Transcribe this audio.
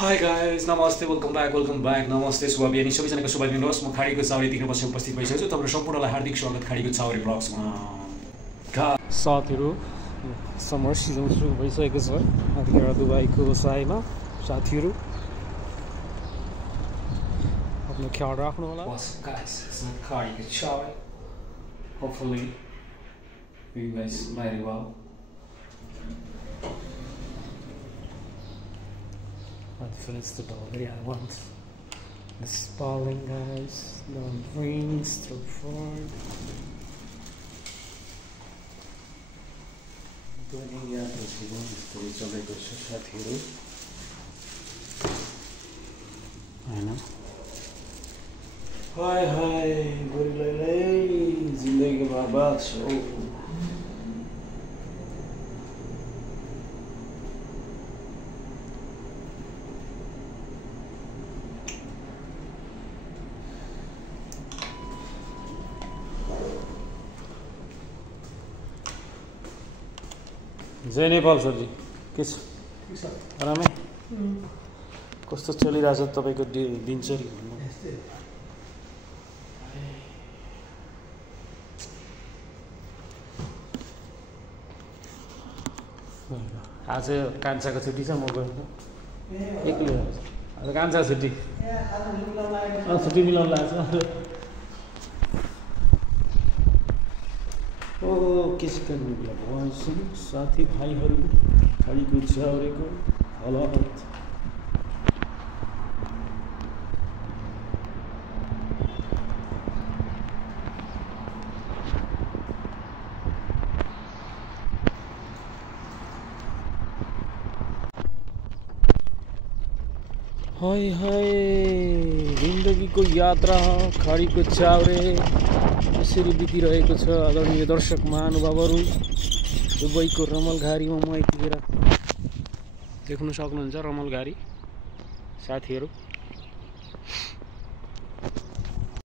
Hi guys नमस्ते welcome back नमस्ते शुभ बिहानी सबैजनाको शुभ दिन होस्। म खाडीको चाउरे तिग्न बसेर उपस्थित भइसकेको छु। तपाईहरु सम्पूर्णलाई हार्दिक स्वागत खाडीको चाउरे ब्लग्समा। साथीहरु समर सिजन सुरु भइसकेको छ। आजकल दुबईको साइमा साथीहरु आफ्नो ख्याल राख्नु होला। बस गाइस खाडीको चाउरे hopefully you guys very well. I've finished it already. I want the spalling, guys. The rings through forward. Doing the others, we want to reach a regular shot here. I know. Hi, good lady. Zindagi mein baat show. जय नेपाल सरजी के छ आरामै कस्तो चलिरहेछ तपाईको दिनचर्या भन्नु आज कान्छाको छुट्टी छ म गएको एक्लै आज कान्छा छुट्टी छुट्टी मिलाउन लाग्छ के सिकाउनु भएछ साथी भाइहरू खाडीको चाउरेको हालत हाय जिन्दगीको यात्रा खाडीको चाउरे यसरी बितिरहेको छ। आदरणीय दर्शक महानुभावहरू दुबईको रमलघारीमा म आइपुगेर देख्न सक्नुहुन्छ रमलघारी साथीहरू